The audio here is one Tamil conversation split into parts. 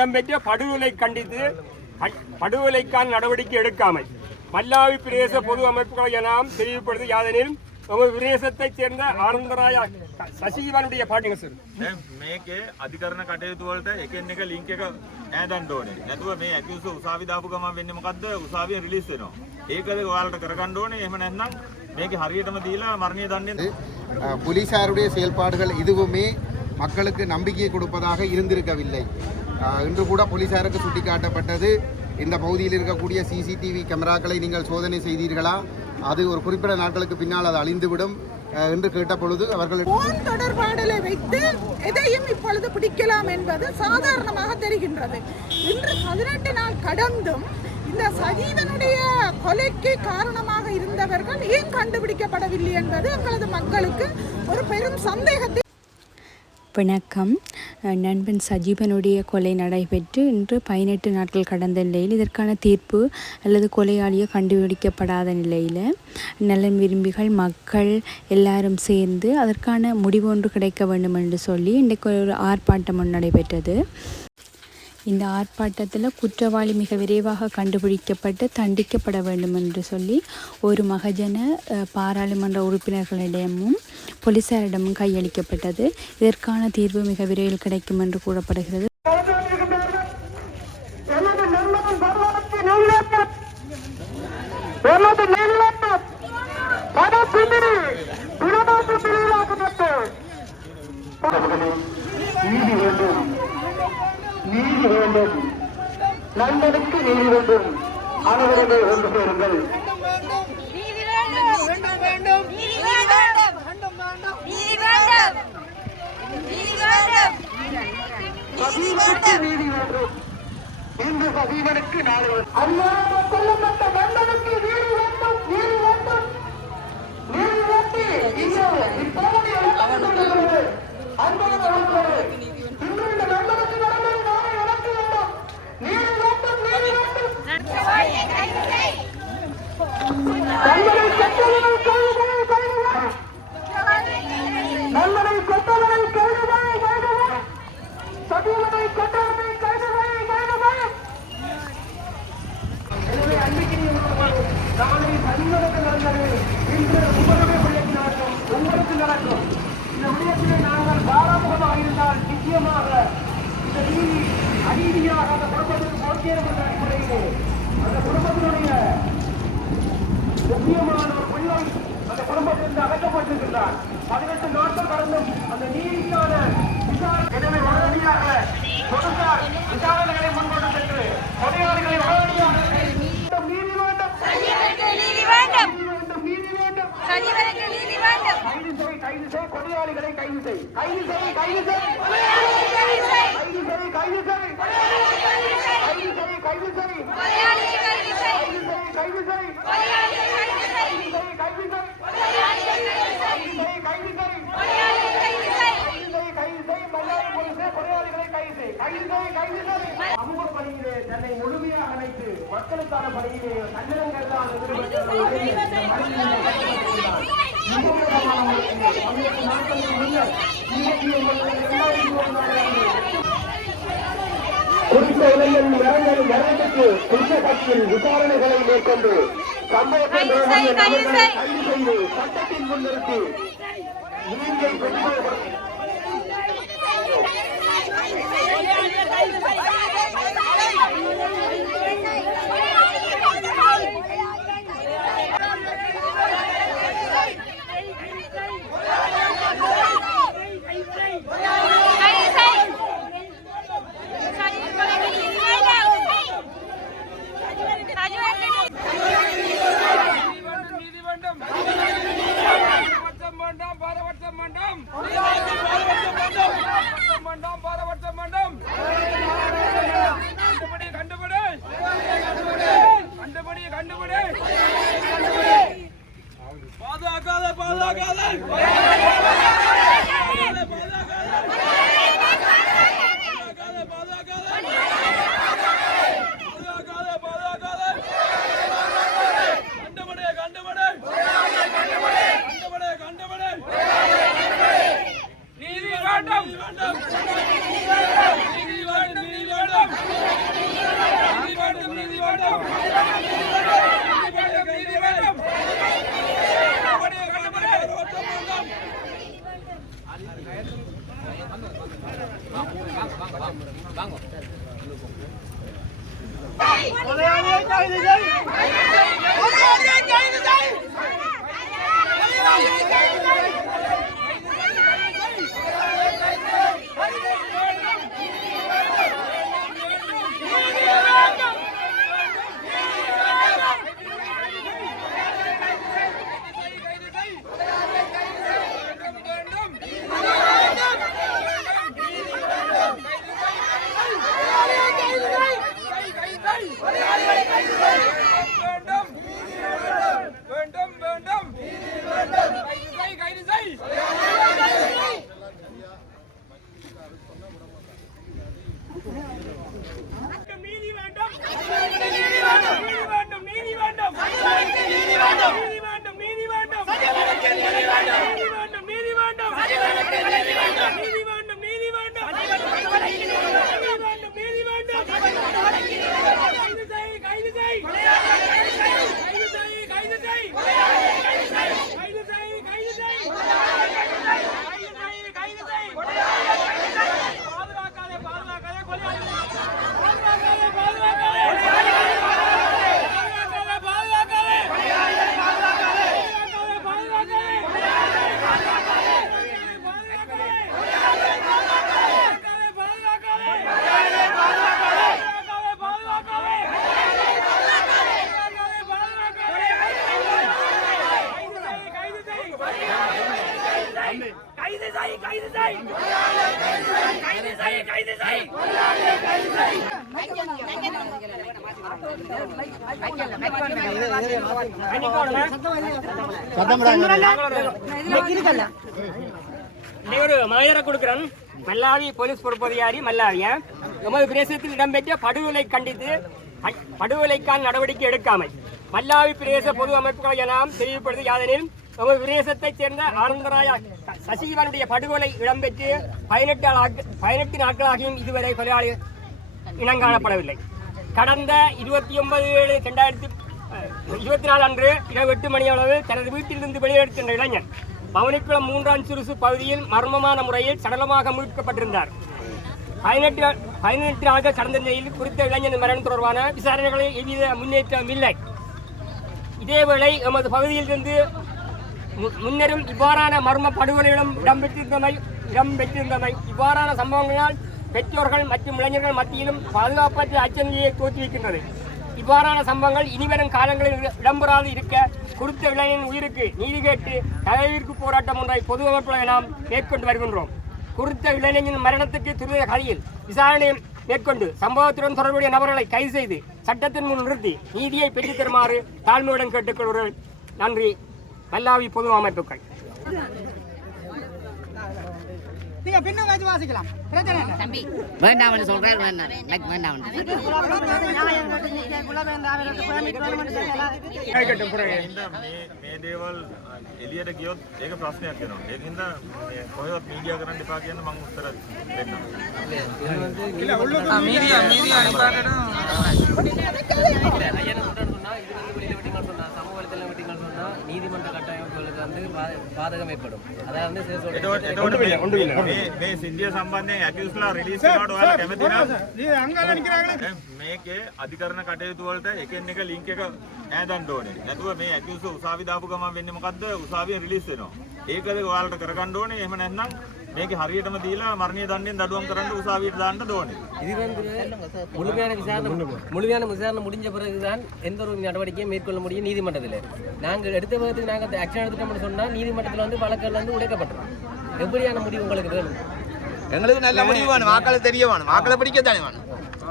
இடம்பெற்ற படுகொலை கண்டித்து கண்- படுகொலைக்கான நடவடிக்கை எடுக்காமை மல்லாவி பிரதேச பொது அமைப்புகளை நாம் தெளிவுபடுத்தி யாதெனில் உங்கள் பிரதேசத்தைச் சேர்ந்த ஆனந்தராய சசிவனுடைய பாட்டுங்க சார் දැන් මේකේ අධිකරණ කටයුතු වලට එකින් එක ලින්ක් එක ඈදන්න ඕනේ. නැතුව මේ ඇකියුස් උසාවි දාපු ගමන් වෙන්නේ මොකද්ද? උසාවියෙන් රිලීස් වෙනවා. ඒකද ඔයාලට කරගන්න ඕනේ. එහෙම නැත්නම් මේකේ හරියටම දීලා මරණීය දන්නේ அஹ், போலீசாருடைய செயல்பாடுகள் இதுவுமே மக்களுக்கு நம்பிக்கை கொடுப்பதாக இருந்திருக்கவில்லை அஹ், இன்று கூட போலீசாருக்கு சுட்டிக்காட்டப்பட்டது. இந்த பகுதியில் இருக்கக்கூடிய சிசிடிவி கேமராக்களை நீங்கள் சோதனை செய்தீர்களா? அது ஒரு குறிப்பிட்ட நாட்களுக்கு பின்னால் அது அழிந்துவிடும். என்று கேட்ட பொழுது அவர்கள் போன் தொடர்பாடலை வைத்து எதையும் இப்பொழுது பிடிக்கலாம் என்பது சாதாரணமாக தெரிகின்றது. இன்று பதினெட்டு நாள் கடந்தும் இந்த சஜீவனுடைய கொலைக்கு காரணமாக இருந்தவர்கள் ஏன் கண்டுபிடிக்கப்படவில்லை என்பது எங்களது மக்களுக்கு ஒரு பெரும் சந்தேகத்தை வணக்கம். நண்பன் சஜீவனுடைய கொலை நடைபெற்று இன்று பதினெட்டு நாட்கள் கடந்த நிலையில் இதற்கான தீர்ப்பு அல்லது கொலையாளியோ கண்டுபிடிக்கப்படாத நிலையில் நலன் விரும்பிகள் மக்கள் எல்லாரும் சேர்ந்து அதற்கான முடிவு ஒன்று கிடைக்க வேண்டும் என்று சொல்லி இன்றைக்கு ஒரு ஆர்ப்பாட்டம் ஒன்று நடைபெற்றது. இந்த ஆர்ப்பாட்டத்தில் குற்றவாளி மிக விரைவாக கண்டுபிடிக்கப்பட்டு தண்டிக்கப்பட வேண்டும் என்று சொல்லி ஒரு மகஜன பாராளுமன்ற உறுப்பினர்களிடமும் போலீசாரிடமும் கையளிக்கப்பட்டது இதற்கான தீர்வு மிக விரைவில் கிடைக்கும் என்று கூறப்படுகிறது Thank you படப்பிடிரி பிரதம பிரிவாக்கப்பட்டு நீதி வேண்டும் நீதி வேண்டும் நண்பனுக்கு நீதி வேண்டும் அனைவருமே ஒன்று சேருங்கள். நீதி வேண்டும் நீதி வேண்டும் நீதி நீதி வேண்டும் நீதி வேண்டும் இன்று நாளை அல்லாமல் கொல்லப்பட்ட நண்பனுக்கு நீதி வேண்டும் நீதி வேண்டும் நீதி இங்கே இப்போது எழுதப்பட்டுள்ளது அன்பான உறவுகளே, இன்று இந்த நண்பனுக்கு நடந்தது நாளை எனக்கு வேண்டும் நீதி வேண்டும் நீதி வேண்டும் நண்பனை கெட்டவனை கைது கைது நண்பனை கொட்டவனை கைது கைது சதீவனை கொட்டவனை கைது கைது எனவே அன்னைக்கு நாளை சதீவனுக்கு நடந்தது இன்று உங்களுடைய பிள்ளைக்கு நடக்கும் உங்களுக்கு நடக்கும் இந்த விடயத்திலே நாங்கள் பாராமுகமாக இருந்தால் நிச்சயமாக இந்த நீதி அநீதியாக அந்த குடும்பத்துக்கு போக்கியம் அடிப்படையிலே அந்த குடும்பத்தினுடைய முக்கியமான ஒரு பிள்ளை அந்த குடும்பத்திலிருந்து அகற்றப்பட்டிருக்கிறார் பதினெட்டு நாட்கள் கடந்தும் அந்த நீதிக்கான விசாரணை எனவே உடனடியாக போலீசார் விசாரணைகளை முன்கொண்டு சென்று கொலையாளிகளை உடனடியாக நீதி வேண்டும். நீதி வேண்டும். நீதி வேண்டும் நீதி வேண்டும். கைது செய் கைது செய் கொலையாளிகளை கைது செய். கைது செய் கைது செய். கைது செய். கைது செய் கைது செய். கைது செய். கைது செய் கைது செய். கைது செய் கைது செய் சமூக பணியிலே தன்னை முழுமையாக அணைத்து மக்களுக்கான பணியிலே தன்னலங்கள் தான் குறித்த இளைஞரின் இறங்கல் இறங்கிட்டு குறித்த கட்சியில் விசாரணைகளை மேற்கொண்டு சம்பவத்தை கைது செய்து சட்டத்தின் முன் நிறுத்தி நீதியை பெற்று கைது செய். சஜீவனுக்கு நீதி வேண்டும். சஜீவனுக்கு நீதி நீதி வேண்டும் நீதி வேண்டும் நீதி வேண்டும் இன்னைக்கு ஒரு மனிதரை கொடுக்கிறேன். மல்லாவி போலீஸ் பொறுப்பதிகாரி மல்லாவிய. எமது பிரதேசத்தில் இடம்பெற்ற படுகொலை கண்டித்து படுகொலைக்கான நடவடிக்கை எடுக்காமல் மல்லாவி பிரதேச பொது அமைப்புகளை எல்லாம் தெளிவுபடுத்தி யாதெனில் எமது பிரதேசத்தைச் சேர்ந்த ஆனந்தராய சசிவனுடைய படுகொலை இடம்பெற்று பதினெட்டு பதினெட்டு நாட்களாகியும் இதுவரை கொலையாளி இனங்காணப்படவில்லை. கடந்த இருபத்தி ஒன்பது ஏழு ரெண்டாயிரத்தி இருபத்தி நாலு அன்று இரவு எட்டு மணி அளவு தனது வீட்டிலிருந்து வெளியெடுக்கின்ற இளைஞன் பவனிக்குளம் மூன்றாம் சிறுசு பகுதியில் மர்மமான முறையில் சடலமாக மீட்கப்பட்டிருந்தார். பதினெட்டு பதினெட்டு நாட்கள் கடந்த நிலையில் குறித்த இளைஞன் மரணம் தொடர்பான விசாரணைகளில் எவ்வித முன்னேற்றம் இல்லை. இதேவேளை எமது பகுதியிலிருந்து மு- முன்னரும் இவ்வாறான மர்ம படுகொலைகளும் இடம்பெற்றிருந்தமை இடம்பெற்றிருந்தமை இவ்வாறான சம்பவங்களால் பெற்றோர்கள் மற்றும் இளைஞர்கள் மத்தியிலும் பாதுகாப்பற்ற அச்சநிலையை தோற்றுவிக்கின்றது. இவ்வாறான சம்பவங்கள் இனிவரும் காலங்களில் இடம்பெறாது இருக்க குறித்த இளைஞரின் உயிருக்கு நீதி கேட்டு தலைவிற்கு போராட்டம் ஒன்றை பொது அமைப்புகளை நாம் மேற்கொண்டு வருகின்றோம். குறித்த இளைஞரின் மரணத்துக்கு துரித கதையில் விசாரணை மேற்கொண்டு சம்பவத்துடன் தொடர்புடைய நபர்களை கைது செய்து சட்டத்தின் முன் நிறுத்தி நீதியை பெற்றுத் தருமாறு தாழ்மையுடன் கேட்டுக்கொள்கிறேன். நன்றி. மல்லாவி பொது அமைப்புகள். நீங்க பின்ன வச்சு வாசிக்கலாம் பிரச்சனை இல்லை தம்பி வேண்டாம்னு சொல்றாரு வேண்டாம் எனக்கு வேண்டாம் හින්දා මේ මේ දේවල් එලියට ගියොත් ඒක ප්‍රශ්නයක් වෙනවා. ඒක හින්දා මේ කොහෙවත් මීඩියා කරන්න එපා කියන මම උත්තර දෙන්නම්. நீதிமன்ற පාදකම එක්කඩුම් අදාන්නේ සේසෝට මේ සින්දිය සම්බන්ධයෙන් ඇකියුස්ලා රිලීස් කරනකොට ඔයාලා කැමති නම් මේකේ අධිකරණ කටයුතු වලට එකෙන් එක ලින්ක් එක ඈදන්න ඕනේ නැතුව මේ ඇකියුස්ලා උසාවි දාපු ගමන් වෙන්නේ මොකද්ද උසාවියෙන් රිලීස් වෙනවා ඒකද ඔයාලට කරගන්න ඕනේ එහෙම නැත්නම් මේකේ හරියටම දීලා මරණීය දණ්ඩෙන් දඩුවම් කරන්න උසාවියට දාන්න ඕනේ. இது வந்து முழுமையான விசாரணை முழுமையான விசாரணை முடிஞ்ச பிறகுதான் எந்த ஒரு நடவடிக்கையும் மேற்கொள்ள முடியும் நீதிமன்றத்தில் நாங்கள் எடுத்த விதத்துக்கு நாங்கள் ஆக்ஷன் எடுத்துட்டோம்னு சொன்னால் நீதிமன்றத்தில் வந்து வழக்குகள் வந்து உடைக்கப்பட்டுரும் எப்படியான முடிவு உங்களுக்கு வேணும் எங்களுக்கு நல்ல முடிவு வேணும் வாக்களை தெரிய வேணும் வாக்களை பிடிக்கத்தானே வேணும்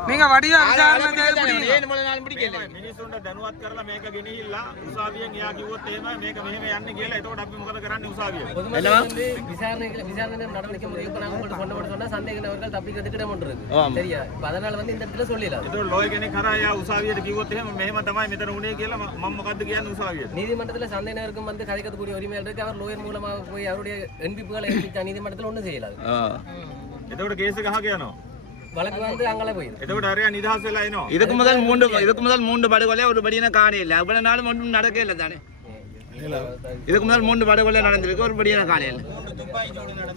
நீங்க வடிவா ஆளை பிடிக்கத்தானே வேணும். ஏழு மணி நாள் பிடிக்கல මිනිසුන්ට දැනුවත් කරලා මේක ගෙනහිල්ලා උසාවියෙන් එයා කිව්වොත් එහෙම මේක මෙහෙම යන්නේ කියලා එතකොට අපි මොකද කරන්නේ උසාවිය? பொதுமக்கள் வந்து விசாரணைகள் விசாரணை நடவடிக்கை முறை இப்போ நாங்கள் உங்கள்கிட்ட சொன்ன மட்டும் சொன்னால் சந்தேக நபர்கள் தப்பிக்கிறதுக்கு இடம் ஒன்று இருக்கு ஆமா. சரியா இப்போ அதனால வந்து இந்த இடத்துல சொல்லிடலாம் එතකොට ලෝය කෙනෙක් කරා එයා උසාවියට කිව්වොත් එහෙම මෙහෙම තමයි මෙතන උනේ කියලා මම මම මොකද්ද කියන්නේ උසාවියට? நீதிமன்றத்தில் சந்தேகருக்கும் வந்து கதைக்கக்கூடிய உரிமைகள் இருக்கு அவர் லோயர் மூலமாக போய் அவருடைய எண்பிப்புகளை எழுதிச்சா நீதிமன்றத்தில் ஒன்றும் செய்யலாது එතකොට කේස් එක අහක යනවා. இதுக்கு முதல் மூன்று இதுக்கு முதல் மூன்று படுகொலை ஒரு படியான காணே இல்லை இவ்வளவு நாளும் ஒன்றும் நடக்கவே தானே? இதுக்கு முதல் மூன்று படுகொலை நடந்திருக்கு ஒரு படியான காணே இல்லை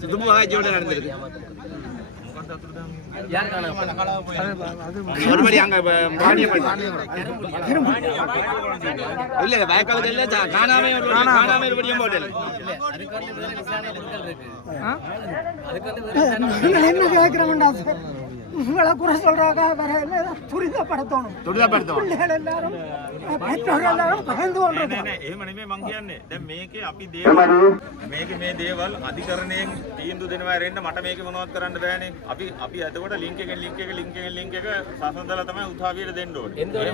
துப்பாக்கி இல்ல இல்ல வயக்காலத்துல இல்ல காணாமே என்ன கேக்குறவன்டா சார் உங்களை குறை சொல்றாங்க வேற என்ன துரிதப்படுத்தணும் துரிதப்படுத்தணும். பிள்ளைகள் எல்லாரும் பெற்றோர்கள் எல்லாரும் பயந்து නෑ கொண்டிருக்காங்க නෑ එහෙම නෙමෙයි මං කියන්නේ. දැන් මේකේ අපි දේවල් මේකේ මේ දේවල් අධිකරණයෙන් තීන්දුව දෙනවා රෙන්න මට මේක මොනවද කරන්න බෑනේ. අපි අපි එතකොට ලින්ක් එකෙන් ලින්ක් එක ලින්ක් එකෙන් லிங்க் එක සසඳලා තමයි උත්සාවියට දෙන්න ඕනේ. எந்த ஒரு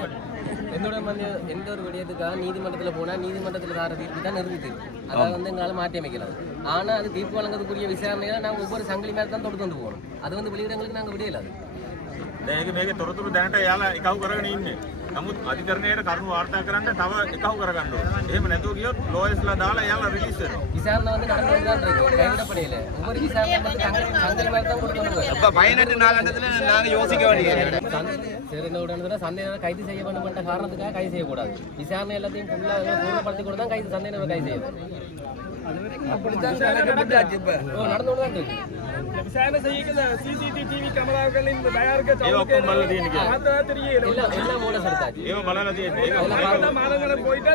எந்த ஒரு வந்து எந்த ஒரு விடயத்துக்காக நீதிமன்றத்தில் போனால் நீதிமன்றத்தில் வர தீர்ப்பு தான் நிறுத்தி அதை வந்து எங்களால் மாற்றி அமைக்கலாம் ஆனால் அது தீர்ப்பு வழங்கக்கூடிய விசாரணைகளை நாங்கள் ஒவ்வொரு சங்கிலி மேலே தான் தொடுத்து வந்து போகணும். அது வந்து வெளியிடங்களுக்கு நாங்கள் விடையில அது. දැන් ඒක මේකේ තොරතුරු දැනට එයාලා එකහු කරගෙන ඉන්නේ. නමුත් අධිකරණයට කරුණු වාර්තා කරන්න තව එකහු කරගන්න ඕනේ. එහෙම නැතුව ගියොත් ලෝයස්ලා දාලා එයාලා රිලීස් වෙනවා. விசாரணை வந்து நடந்து தான் இருக்கு கைவிடப்படையில ஒவ்வொரு விசாரணை வந்து சங்கிலி சங்கிலி மேலே தான் கொடுத்து வந்து அப்ப பதினெட்டு நாலண்டத்துல நாங்க யோசிக்க வேண்டியது சிறந்த உடனே சந்தேகம் கைது செய்ய வேண்டும் என்ற காரணத்துக்காக கைது செய்யக்கூடாது விசாரணை எல்லாத்தையும் ஃபுல்லாக பூர்ணப்படுத்தி கூட தான் கைது சந்தேகம் கைது செய்யணும் அப்படித்தான் கணக்கப்பட்டாச்சு இப்ப. நடந்துதான் விசாரணை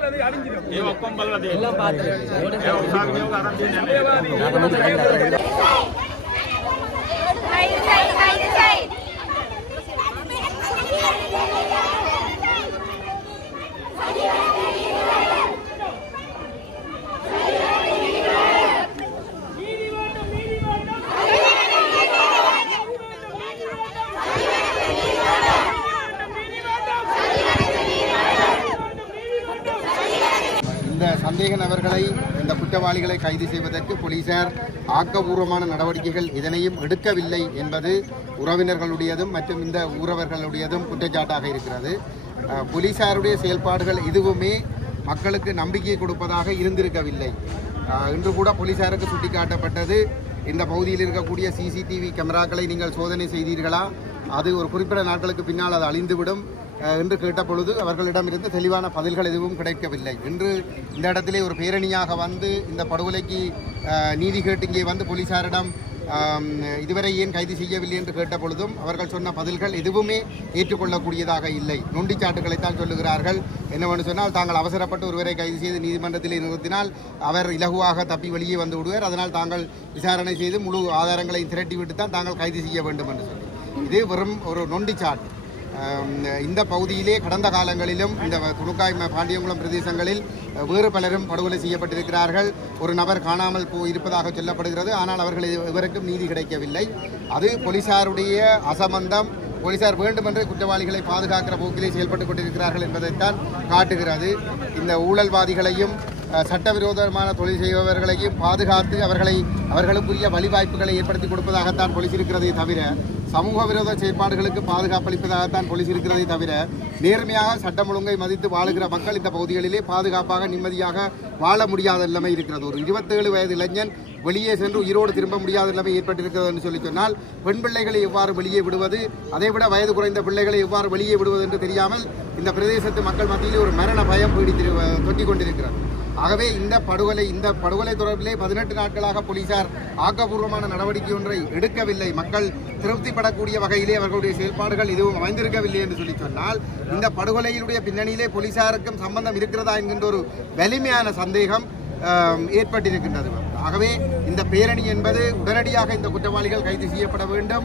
அது அழிஞ்சிடும் குற்றவாளிகளை கைது செய்வதற்கு போலீசார் ஆக்கபூர்வமான நடவடிக்கைகள் எதனையும் எடுக்கவில்லை என்பது உறவினர்களுடையதும் மற்றும் இந்த ஊரவர்களுடையதும் குற்றச்சாட்டாக இருக்கிறது. போலீசாருடைய செயல்பாடுகள் எதுவுமே மக்களுக்கு நம்பிக்கை கொடுப்பதாக இருந்திருக்கவில்லை. இன்று கூட போலீசாருக்கு சுட்டிக்காட்டப்பட்டது. இந்த பகுதியில் இருக்கக்கூடிய சிசிடிவி கேமராக்களை நீங்கள் சோதனை செய்தீர்களா? அது ஒரு குறிப்பிட்ட நாட்களுக்கு பின்னால் அது அழிந்துவிடும். என்று கேட்டபொழுது அவர்களிடமிருந்து தெளிவான பதில்கள் எதுவும் கிடைக்கவில்லை. இன்று இந்த இடத்திலே ஒரு பேரணியாக வந்து இந்த படுகொலைக்கு நீதி கேட்டு இங்கே வந்து போலீசாரிடம் இதுவரை ஏன் கைது செய்யவில்லை என்று கேட்டபொழுதும் அவர்கள் சொன்ன பதில்கள் எதுவுமே ஏற்றுக்கொள்ளக்கூடியதாக இல்லை. நொண்டிச்சாட்டுகளைத்தான் சொல்லுகிறார்கள். என்னவென்று சொன்னால் தாங்கள் அவசரப்பட்டு ஒருவரை கைது செய்து நீதிமன்றத்தில் நிறுத்தினால் அவர் இலகுவாக தப்பி வெளியே வந்து விடுவார். அதனால் தாங்கள் விசாரணை செய்து முழு ஆதாரங்களையும் திரட்டிவிட்டு தான் தாங்கள் கைது செய்ய வேண்டும் என்று சொல்லி. இது வெறும் ஒரு நொண்டிச்சாட்டு. இந்த பகுதியிலே கடந்த காலங்களிலும் இந்த துணுக்காய் பாண்டியங்குளம் பிரதேசங்களில் வேறு பலரும் படுகொலை செய்யப்பட்டிருக்கிறார்கள். ஒரு நபர் காணாமல் போ இருப்பதாக சொல்லப்படுகிறது. ஆனால் அவர்கள் இவருக்கும் நீதி கிடைக்கவில்லை. அது போலீசாருடைய அசம்பந்தம் போலீசார் வேண்டுமென்றே குற்றவாளிகளை பாதுகாக்கிற போக்கிலே செயல்பட்டு கொண்டிருக்கிறார்கள் என்பதைத்தான் காட்டுகிறது. இந்த ஊழல்வாதிகளையும் சட்டவிரோதமான தொழில் செய்பவர்களையும் பாதுகாத்து அவர்களை அவர்களுக்குரிய வழிவாய்ப்புகளை ஏற்படுத்தி கொடுப்பதாகத்தான் பொலிசிருக்கிறதே இருக்கிறதே தவிர சமூக விரோத செயற்பாடுகளுக்கு பாதுகாப்பளிப்பதாகத்தான் போலீஸ் இருக்கிறதே தவிர நேர்மையாக சட்டம் ஒழுங்கை மதித்து வாழுகிற மக்கள் இந்த பகுதிகளிலே பாதுகாப்பாக நிம்மதியாக வாழ முடியாத நிலைமை இருக்கிறது. ஒரு இருபத்தேழு வயது இளைஞன் வெளியே சென்று உயிரோடு திரும்ப முடியாத நிலைமை ஏற்பட்டிருக்கிறது என்று சொல்லி சொன்னால் பெண் பிள்ளைகளை எவ்வாறு வெளியே விடுவது அதைவிட வயது குறைந்த பிள்ளைகளை எவ்வாறு வெளியே விடுவது என்று தெரியாமல் இந்த பிரதேசத்து மக்கள் மத்தியிலே ஒரு மரண பயம் பீடித்து தொட்டிக் கொண்டிருக்கிறது. ஆகவே இந்த படுகொலை இந்த படுகொலை தொடர்பிலே பதினெட்டு நாட்களாக போலீசார் ஆக்கப்பூர்வமான நடவடிக்கை ஒன்றை எடுக்கவில்லை. மக்கள் திருப்திப்படக்கூடிய வகையிலே அவர்களுடைய செயல்பாடுகள் எதுவும் அமைந்திருக்கவில்லை என்று சொல்லி சொன்னால் இந்த படுகொலையினுடைய பின்னணியிலே போலீசாருக்கும் சம்பந்தம் இருக்கிறதா என்கின்ற ஒரு வலிமையான சந்தேகம் ஏற்பட்டிருக்கின்றது. ஆகவே இந்த பேரணி என்பது உடனடியாக இந்த குற்றவாளிகள் கைது செய்யப்பட வேண்டும்.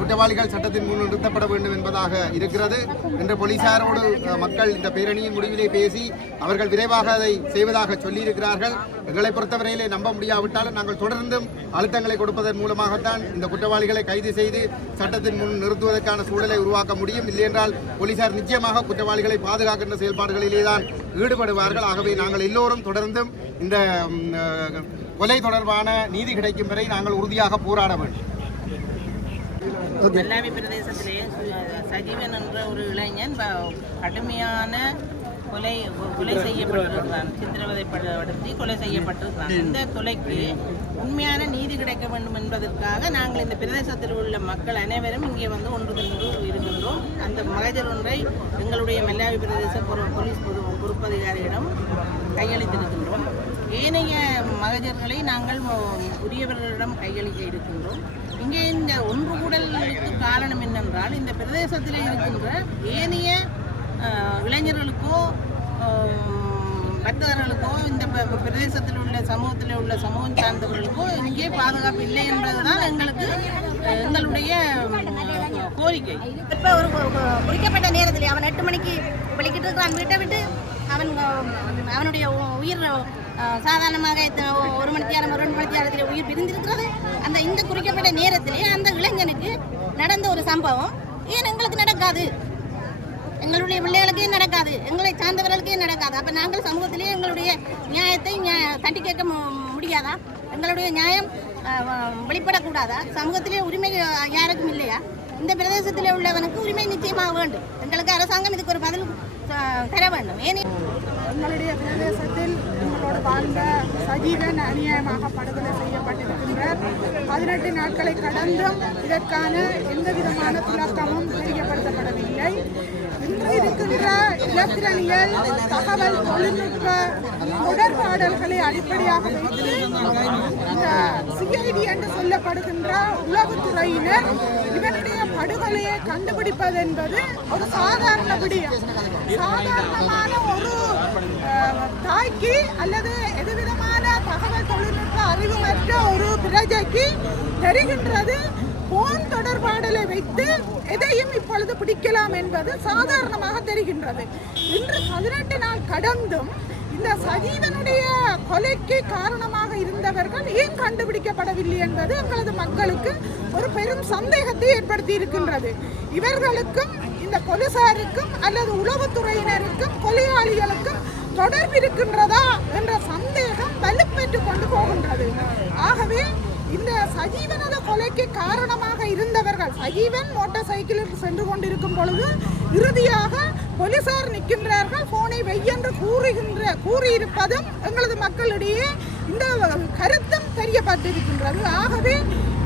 குற்றவாளிகள் சட்டத்தின் முன் நிறுத்தப்பட வேண்டும் என்பதாக இருக்கிறது. இன்று போலீசாரோடு மக்கள் இந்த பேரணியின் முடிவிலே பேசி அவர்கள் விரைவாக அதை செய்வதாக சொல்லியிருக்கிறார்கள். எங்களை பொறுத்தவரையிலே நம்ப முடியாவிட்டாலும் நாங்கள் தொடர்ந்தும் அழுத்தங்களை கொடுப்பதன் மூலமாகத்தான் இந்த குற்றவாளிகளை கைது செய்து சட்டத்தின் முன் நிறுத்துவதற்கான சூழலை உருவாக்க முடியும். இல்லையென்றால் போலீசார் நிச்சயமாக குற்றவாளிகளை பாதுகாக்கின்ற செயல்பாடுகளிலே தான் ஈடுபடுவார்கள். ஆகவே நாங்கள் எல்லோரும் தொடர்ந்தும் இந்த கொலை தொடர்பான நீதி கிடைக்கும் வரை நாங்கள் உறுதியாக போராட வேண்டும். வெள்ளாவி பிரதேசத்திலேயே சு- சஜீவன் என்ற ஒரு இளைஞன் கடுமையான கொலை கொலை செய்யப்பட்டிருக்கிறான் சித்திரவதைப்படுத்தி கொலை செய்யப்பட்டிருக்கிறான் இந்த கொலைக்கு உண்மையான நீதி கிடைக்க வேண்டும் என்பதற்காக நாங்கள் இந்த பிரதேசத்தில் உள்ள மக்கள் அனைவரும் இங்கே வந்து ஒன்று தின்று இருக்கின்றோம். அந்த மகஜர் ஒன்றை எங்களுடைய மெல்லாவி பிரதேச போலீஸ் பொது அதிகாரியிடம் கையளித்திருக்கின்றோம். ஏனைய மகஜர்களை நாங்கள் உரியவர்களிடம் கையளிக்க இருக்கின்றோம். இங்கே இந்த ஒன்று கூடலுக்கு காரணம் என்னென்றால் இந்த பிரதேசத்தில் இருக்கின்ற ஏனைய இளைஞர்களுக்கோ வர்த்தகர்களுக்கோ இந்த ப- பிரதேசத்தில் உள்ள சமூகத்தில் உள்ள சமூகம் சார்ந்தவர்களுக்கோ இங்கே பாதுகாப்பு இல்லை என்பதுதான் எங்களுக்கு எங்களுடைய கோரிக்கை. இப்போ ஒரு ஒரு குறிக்கப்பட்ட நேரத்தில் அவன் எட்டு மணிக்கு வெளிக்கிட்டு இருக்கிறான் வீட்டை விட்டு அவன் அவனுடைய உ- உயிர் சாதாரணமாக ஒரு மணி நேரம் ஒரு மணி நேரத்தில் உயிர் பிரிந்திருக்கிறது. அந்த இந்த குறிக்கப்பட்ட நேரத்திலே அந்த இளைஞனுக்கு நடந்த ஒரு சம்பவம் ஏன் எங்களுக்கு நடக்காது? எங்களுடைய பிள்ளைகளுக்கே நடக்காது. எங்களை சார்ந்தவர்களுக்கே நடக்காது. அப்போ நாங்கள் சமூகத்திலே எங்களுடைய நியாயத்தை தட்டி கேட்க மு- முடியாதா? எங்களுடைய நியாயம் வெளிப்படக்கூடாதா? சமூகத்திலே உரிமை யாருக்கும் இல்லையா? இந்த பிரதேசத்தில் உள்ளவனுக்கு உரிமை நிச்சயமாக வேண்டும். எங்களுக்கு அரசாங்கம் இதுக்கு ஒரு பதில் தர வேண்டும். ஏனே எங்களுடைய பிரதேசத்தில் உங்களோட வாழ்ந்த சஜீவன் அநியாயமாக படுகொலை செய்யப்பட்டிருக்கின்றார். பதினெட்டு நாட்களை கடந்தும் இதற்கான எந்த விதமான துலக்கமும் தெரியப்படுத்தப்படவில்லை. இன்று இருக்கின்ற இலத்திரனியல் தகவல் தொழில்நுட்ப தொடர்பாடல்களை அடிப்படையாக வைத்து இந்த சிஐடி என்று சொல்லப்படுகின்ற உளவுத்துறையினர் இவருடைய படுகொலையை கண்டுபிடிப்பது என்பது ஒரு சாதாரண விடயம். சாதாரணமான ஒரு தாய்க்கு அல்லது எதுவிதமான தகவல் தொழில்நுட்ப அறிவுமற்ற ஒரு பிரஜைக்கு தெரிகின்றது. போன் தொடர்பாடலை வைத்து எதையும் இப்பொழுது பிடிக்கலாம் என்பது சாதாரணமாக தெரிகின்றது. இன்று பதினெட்டு நாள் கடந்தும் இந்த சஜீவனுடைய கொலைக்கு காரணமாக இருந்தவர்கள் ஏன் கண்டுபிடிக்கப்படவில்லை என்பது எங்களது மக்களுக்கு ஒரு பெரும் சந்தேகத்தை ஏற்படுத்தி இருக்கின்றது இவர்களுக்கும் இந்த போலீசாருக்கும் அல்லது உளவுத்துறையினருக்கும் கொலையாளிகளுக்கும் தொடர்பு இருக்கின்றதா என்ற சந்தேகம் வலுப்பெற்று கொண்டு போகின்றது. ஆகவே இந்த சஜீவனது கொலைக்கு காரணமாக இருந்தவர்கள் சஜீவன் மோட்டார் சைக்கிளில் சென்று கொண்டிருக்கும் பொழுது இறுதியாக போலீசார் நிற்கின்றார்கள். போனை வெய்யென்று கூறுகின்ற கூறியிருப்பதும் எங்களது மக்களிடையே இந்த கருத்தும் தெரியப்பட்டிருக்கின்றது. ஆகவே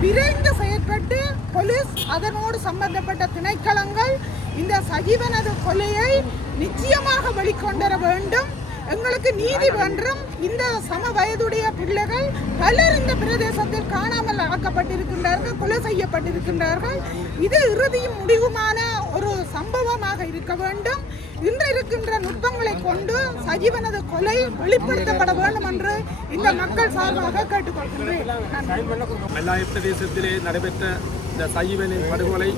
விரைந்து செயற்பட்டு போலீஸ் அதனோடு சம்பந்தப்பட்ட திணைக்களங்கள் இந்த சஜீவனது கொலையை நிச்சயமாக வெளிக்கொண்டர வேண்டும். எங்களுக்கு நீதி வேண்டும் இந்த சம வயதுடைய பிள்ளைகள் பலர் இந்த பிரதேசத்தில் காணாமல் ஆக்கப்பட்டிருக்கின்றார்கள் கொலை செய்யப்பட்டிருக்கின்றார்கள். இது இறுதியும் முடிவுமான ஒரு சம்பவமாக இருக்க வேண்டும். இன்று இருக்கின்ற நுட்பங்களை கொண்டு சஜீவனது கொலை வெளிப்படுத்தப்பட வேண்டும் என்று இந்த மக்கள் சார்பாக. மெல்லாய் பிரதேசத்திலே நடைபெற்ற இந்த சைவனின் படுகொலை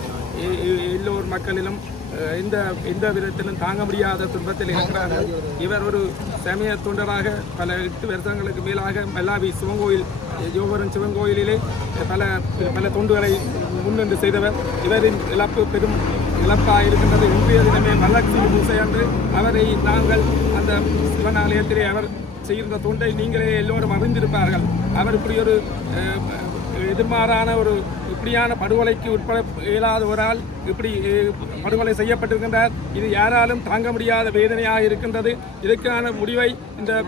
எல்லோர் மக்களிலும் இந்த எந்த எந்த விதத்திலும் தாங்க முடியாத துன்பத்தில் இருக்கிறார்கள். இவர் ஒரு சமய தொண்டராக பல எட்டு வருஷங்களுக்கு மேலாக மெல்லாவி சிவங்கோயில் யோகரன் சிவன் கோயிலிலே பல பல தொண்டுகளை முன்னின்று செய்தவர். இவரின் இழப்பு பெரும் இழப்பாக இருக்கின்றது. இன்றைய தினமே வளர்ச்சி பூசை அன்று அவரை நாங்கள் அந்த சிவன் ஆலயத்திலே அவர் செய்கின்ற தொண்டை நீங்களே எல்லோரும் அறிந்திருப்பார்கள். அவர் இப்படி ஒரு எதிர்மாறான ஒரு இப்படியான படுகொலைக்கு உட்பட இயலாத ஒரு ஆள் இப்படி படுகொலை செய்யப்பட்டிருக்கின்றார் இது யாராலும் தாங்க முடியாத வேதனையாக இருக்கின்றது இதற்கான முடிவை இந்த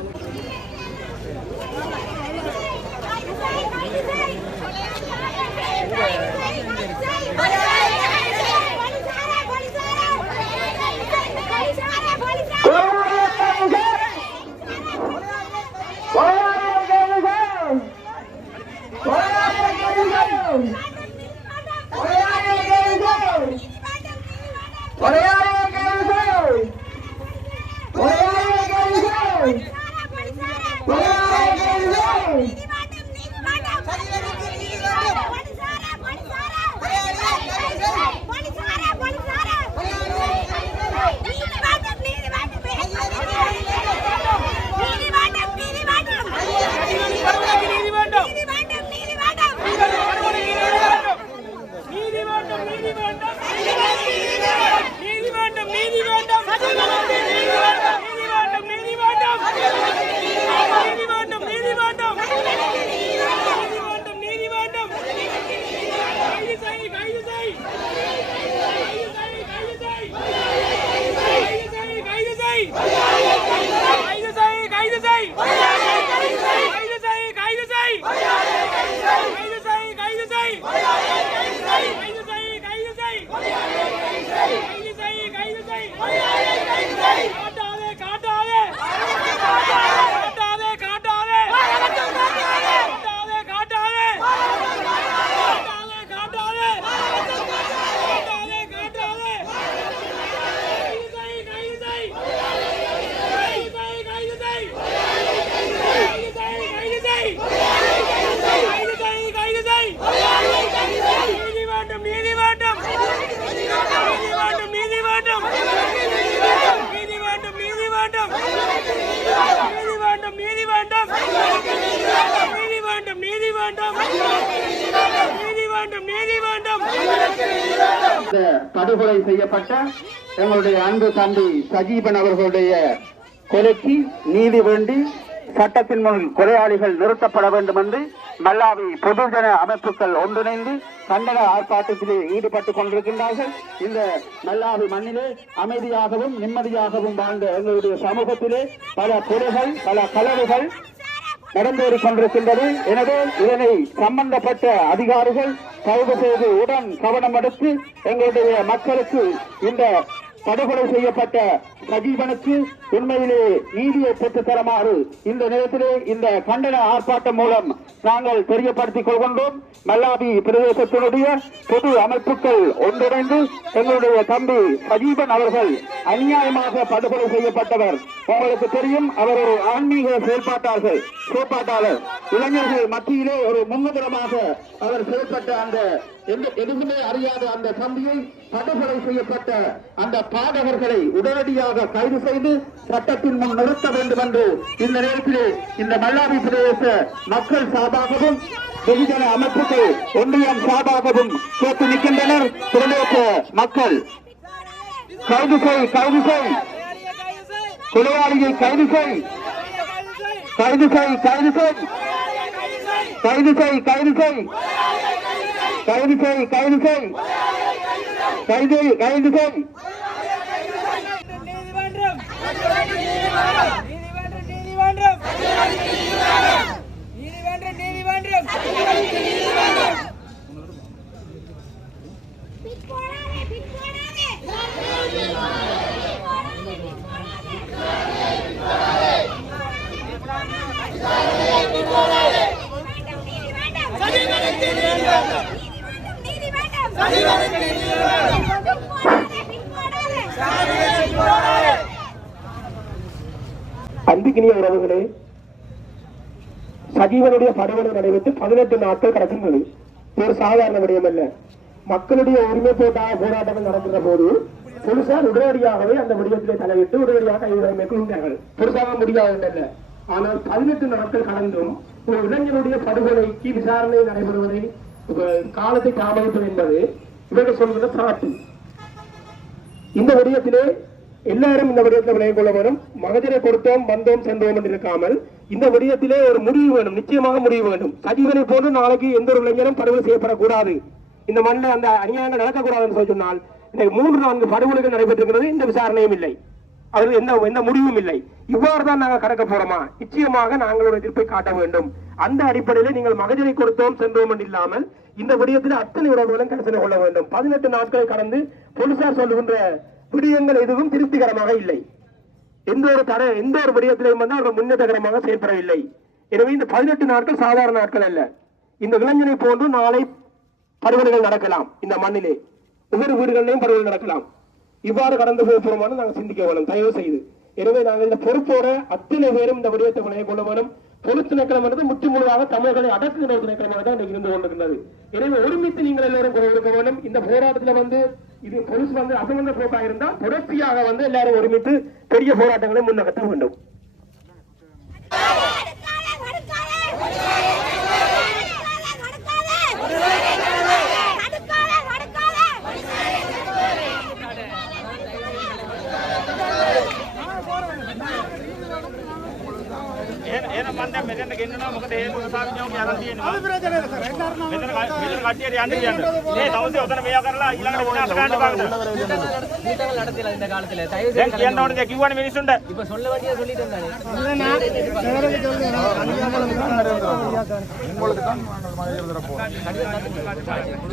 படுகொலை செய்யப்பட்ட எங்களுடைய அன்பு தம்பி சஜீபன் அவர்களுடைய கொலைக்கு நீதி வேண்டி சட்டத்தின் முன் கொலையாளிகள் நிறுத்தப்பட வேண்டும் என்று மல்லாவி பொதுஜன அமைப்புகள் ஒன்றிணைந்து கண்டன ஆர்ப்பாட்டத்திலே ஈடுபட்டுக் கொண்டிருக்கின்றார்கள். இந்த மல்லாவி மண்ணிலே அமைதியாகவும் நிம்மதியாகவும் வாழ்ந்த எங்களுடைய சமூகத்திலே பல கொலைகள் பல கலவுகள் நடந்தேறிக் கொண்டிருக்கின்றது எனவே இதனை சம்பந்தப்பட்ட அதிகாரிகள் கைது செய்து உடன் கவனம் எடுத்து எங்களுடைய மக்களுக்கு இந்த படுகொலை செய்யப்பட்ட சஜீவனுக்கு உண்மையிலே நீதியை பெற்றுத் தருமாறு இந்த நேரத்திலே இந்த கண்டன ஆர்ப்பாட்டம் மூலம் நாங்கள் தெரியப்படுத்திக் கொள்கின்றோம். மல்லாபி பிரதேசத்தினுடைய பொது அமைப்புகள் ஒன்றிணைந்து எங்களுடைய தம்பி சஜீவன் அவர்கள் அநியாயமாக படுகொலை செய்யப்பட்டவர். உங்களுக்கு தெரியும் அவர் ஒரு ஆன்மீக செயல்பாட்டார்கள் செயல்பாட்டாளர் இளைஞர்கள் மத்தியிலே ஒரு முன்னுதரமாக அவர் செயல்பட்ட அந்த எதுவுமே அறியாத அந்த தம்பியை படுகொலை செய்யப்பட்ட அந்த பாடகர்களை உடனடியாக கைது செய்து சட்டத்தின் முன் நிறுத்த வேண்டும் என்று இந்த நேரத்திலே இந்த மல்லாவி பிரதேச மக்கள் சார்பாகவும் வெகுஜன அமைப்புகள் ஒன்றியம் சார்பாகவும் கேட்டு நிற்கின்றனர். பிரதேச மக்கள் கைது செய் கைது செய். கொலையாளியை கைது செய். கைது செய் கைது செய். கைது செய் கைது செய். கைது செய் கைது செய் கைது கைது செய் நீதிமன்றம் நீதிமன்றம் அன்பிக்கினிய உறவுகளே சஜீவனுடைய படுகொலை நடைபெற்று பதினெட்டு நாட்கள் கடக்கின்றது. ஒரு சாதாரண விடயம் அல்ல. மக்களுடைய உரிமை போட்டாக போராட்டங்கள் நடக்கின்ற போது போலீசார் உடனடியாகவே அந்த விடயத்திலே தலையிட்டு உடனடியாக கைவிட மேற்கொண்டார்கள் பொருசாக முடியாது ஆனால் பதினெட்டு நாட்கள் கடந்தும் ஒரு இளைஞருடைய படுகொலைக்கு விசாரணை நடைபெறுவதை காலத்தை தாமதிப்பது என்பது இவர்கள் சொல்கிற சாட்சி. இந்த விடயத்திலே எல்லாரும் இந்த விடயத்தில் விளைய கொள்ள வேணும் மகஜரை கொடுத்தோம் வந்தோம் சென்றோம் என்று இருக்காமல் இந்த விடயத்திலே ஒரு முடிவு வேணும். நிச்சயமாக முடிவு வேண்டும். சஜீவனை போன்று நாளைக்கு எந்த ஒரு இளைஞரும் படுகொலை செய்யப்படக்கூடாது. இந்த மண்ணில் அந்த அநியாயங்கள் நடக்கக்கூடாதுன்னு சொல்லி சொன்னால் இன்றைக்கு மூன்று நான்கு படுகொலைகள் நடைபெற்றிருக்கிறது. இந்த விசாரணையும் இல்லை. அதில் எந்த எந்த முடிவும் இல்லை. இவ்வாறு தான் நாங்கள் கடக்க போறோமா? நிச்சயமாக நாங்கள் ஒரு எதிர்ப்பை காட்ட வேண்டும். அந்த அடிப்படையில் நீங்கள் மகஜரை கொடுத்தோம் சென்றோம் என்று இல்லாமல் இந்த விடயத்தில் அத்தனை உறவுகளும் கரிசனை கொள்ள வேண்டும். பதினெட்டு நாட்கள் கடந்து போலீசார் சொல்லுகின்ற விடயங்கள் எதுவும் திருப்திகரமாக இல்லை. எந்த ஒரு தர எந்த ஒரு விடயத்திலையும் வந்து அவர்கள் முன்னேற்றகரமாக செயல்படவில்லை. எனவே இந்த பதினெட்டு நாட்கள் சாதாரண நாட்கள் அல்ல. இந்த இளைஞனை போன்று நாளை படுகொலைகள் நடக்கலாம். இந்த மண்ணிலே. ஒவ்வொரு வீடுகளிலும் படுகொலை நடக்கலாம். இவ்வாறு கடந்து போக போறோமான்னு நாங்கள் சிந்திக்க வேணும் தயவு செய்து. எனவே நாங்கள் இந்த பொறுப்போட அத்தனை பேரும் இந்த விடயத்தை விளைய கொள்ள வேணும் பொது திணைக்களம் என்பது முற்று முழுதாக தமிழர்களை அடக்குகிற ஒரு திணைக்களமாக தான் இருந்து கொண்டிருக்கிறது எனவே ஒருமித்து நீங்கள் எல்லாரும் குரல் கொடுக்க வேண்டும். இந்த போராட்டத்துல வந்து இது பொலிஸ் வந்து அசமந்த போக்காக இருந்தால் தொடர்ச்சியாக வந்து எல்லாரும் ஒருமித்து பெரிய போராட்டங்களை முன்னகர்த்த வேண்டும். நடத்தல இந்த காலத்துல தயவு දැන් செய்து කියන්න ඕනේ දැන් කිව්වනේ මිනිස්සුන්ට. இப்ப சொல்ல வேண்டியதை சொல்லிட்டேன் தானே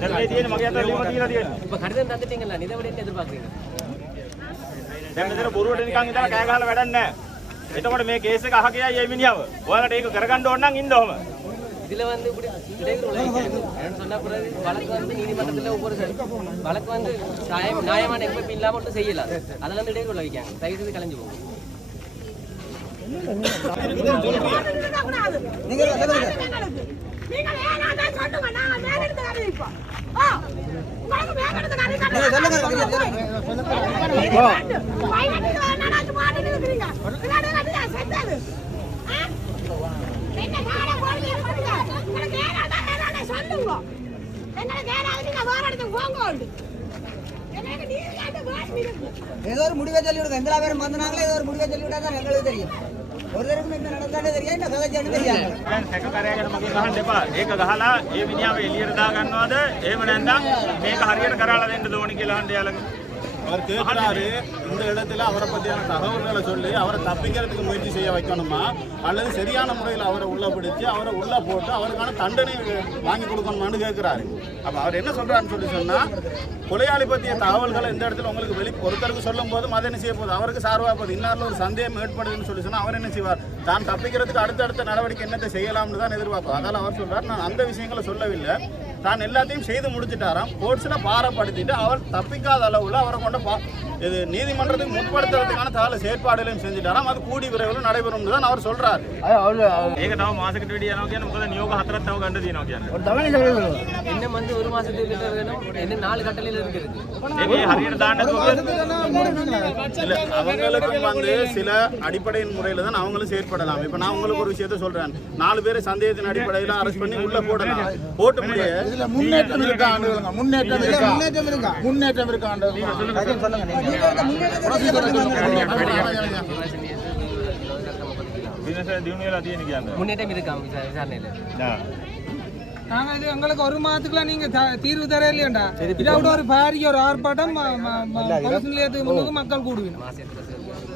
දැන් මේ තියෙන මගේ අතට ලියුම තියලා තියෙන්නේ. இப்ப கடிதம் தந்துட்டீங்களா இதை விட என்ன எதிர்பார்க்குறீங்க දැන් මෙතන බොරුවට නිකන් ඉඳලා කෑ ගහලා වැඩක් නැහැ. එතකොට මේ කේස් එක අහ කියයි මේ මිනිහව. ඔයාලට ඒක කරගන්න ඕන නම් ඉන්න ඔහම. இதுல வந்து இப்படி இடையூறு விளைவிக்கிறது பிறகு வழக்கு வந்து நீதிமன்றத்துல ஒவ்வொரு வழக்கு வந்து நியாயம் நியாயமான எஃபெக்ட் இல்லாம ஒன்றும் செய்யலாம் அதுல வந்து இடையூறு விளைவிக்காங்க தயவு செய்து கலைஞ்சு போகும் நீங்கள் ஏதோ ஒரு முடிவை சொல்லி விடுங்க எந்த பேரும் வந்தாங்களே ஏதோ ஒரு முடிவை சொல்லி விட்டா தான் எங்களுக்கு தெரியும் ஒரு தடவை என்ன நடந்தாலே தெரியும் என்ன கதைச்சானு தெரியாது දැන් සැක කරගෙන මගෙන් අහන්න එපා. ඒක ගහලා ඒ මිනිහව එළියට දා ගන්නවද? එහෙම නැත්නම් මේක හරියට කරලා දෙන්න ඕනි කියලා අහන්න යාළුවා. அவர் கேட்கிறாரு இந்த இடத்துல அவரை பற்றியான தகவல்களை சொல்லி அவரை தப்பிக்கிறதுக்கு முயற்சி செய்ய வைக்கணுமா? அல்லது சரியான முறையில் அவரை உள்ள பிடிச்சி அவரை உள்ள போட்டு அவருக்கான தண்டனை வாங்கி கொடுக்கணுமான்னு கேட்கிறாரு. அப்போ அவர் என்ன சொல்கிறாருன்னு சொல்லி சொன்னால் கொலையாளி பற்றிய தகவல்களை இந்த இடத்துல உங்களுக்கு வெளி ஒருத்தருக்கு சொல்லும் போது அது என்ன செய்ய போகுது? அவருக்கு சார்பாக போகுது. இன்னாரில் ஒரு சந்தேகம் ஏற்படுதுன்னு சொல்லி சொன்னால் அவர் என்ன செய்வார்? தான் தப்பிக்கிறதுக்கு அடுத்தடுத்த நடவடிக்கை என்னத்தை செய்யலாம்னு தான் எதிர்பார்ப்பார். அதனால் அவர் சொல்கிறார் நான் அந்த விஷயங்களை சொல்லவில்லை. தான் எல்லாத்தையும் செய்து முடிச்சிட்டாராம். கோட்ஸில் பாரப்படுத்திட்டு அவர் தப்பிக்காத அளவில் அவரை கொண்டு பா இது நீதிமன்றத்துக்கு முற்படுத்துறதுக்கான தகவல் செயற்பாடுகளையும் செஞ்சுட்டாராம் அது கூடி விரைவில் நடைபெறும் தான் அவர் சொல்றாரு ඒක තව මාසෙකට වැඩි යනවා කියන්නේ මොකද නියෝග හතරක් තව ගන්න තියෙනවා කියන්නේ. இன்னும் வந்து ஒரு மாசத்துக்கு கிட்ட வேணும் என்ன நாலு கட்டளையில இருக்குது ඒකේ හරියට දාන්න නැතුව இல்ல அவங்களுக்கும் வந்து சில அடிப்படையின் முறையில் தான் அவங்களும் செயற்படலாம் இப்போ நான் உங்களுக்கு ஒரு விஷயத்த சொல்றேன் நாலு பேரை சந்தேகத்தின் அடிப்படையில் அரெஸ்ட் பண்ணி உள்ள போடலாம் போட்டு முடிய முன்னேற்றம் இருக்கா முன்னேற்றம் இருக்கா முன்னேற்றம் இருக்கா முன்னேற்றம் முன்னேற்றம் இருக்காங்க விசாரணையில நாங்க இது எங்களுக்கு ஒரு மாதத்துக்குள்ள நீங்க தீர்வு தர இல்லையாண்டா இதை விட ஒரு பாரிய ஒரு ஆர்ப்பாட்டம் முன்னுக்கு மக்கள் கூடுவீங்க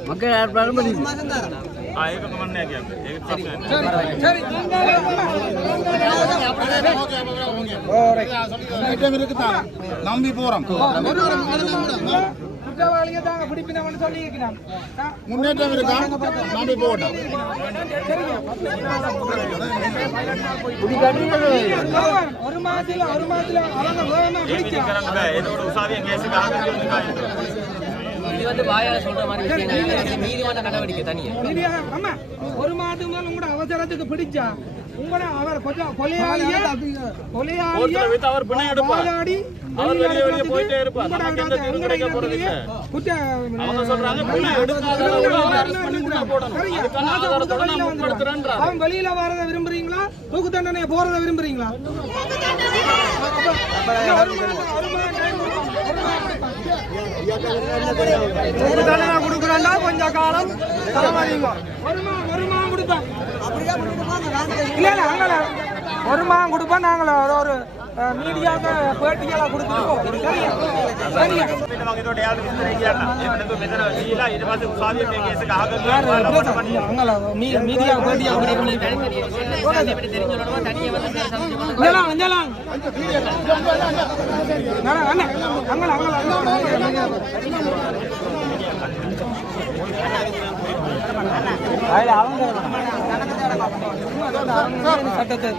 மக்கள் ஆர்ப்பாட்டம் மாசம் நம்பி போறோம் குற்றவாளியை தாங்க சொல்லி இருக்கிறான் முன்னேற்றம் இருக்கா நம்பி போட்டோம் ஒரு மாதத்துல ஒரு மாதத்துல அவங்க வேகமா இது வந்து வாயால சொல்ற மாதிரி விஷயங்கள் இல்லை. இது நீதிமன்ற நடவடிக்கை தனியா சரியாக அம்மா ஒரு மாதம் உங்களோட அவசரத்துக்கு பிடிச்சா உங்களோட அவர் கொஞ்சம் கொலையாளிய கொலையாளிய அவர் பிணை எடுப்பார் வாதாடி அவர் வெளியே வெளியே வெளிநாட்டுக்கு போயிட்டே இருப்பார். உங்களோட நமக்கு எந்த தீர்வும் கிடைக்க போறது இல்ல. குற்ற- அவங்க சொல்றாங்க பிணை எடுக்காத பண்ணி போடணும். அதுக்கான ஆதாரத்தோட நான். அவன் வெளியில வரத விரும்புறீங்களா தூக்கு தண்டனை போறத விரும்புறீங்களா ஒரு மாதம் time கொடுக்கும். ஒரு மாதம் தூக்கு தண்டனை கொடுக்குறேன்னா கொஞ்சம் காலம் தலைமறிங்க ஒரு மா ஒரு மா கொடுப்பேன் இல்ல இல்ல அங்கே ஒரு மா கொடுப்பேன் நாங்கள் ஒரு மீடியாக பேட்டியெல்லாம் கொடுத்துருக்கோம் மீடியா பேட்டியாக அவங்க சட்டத்தை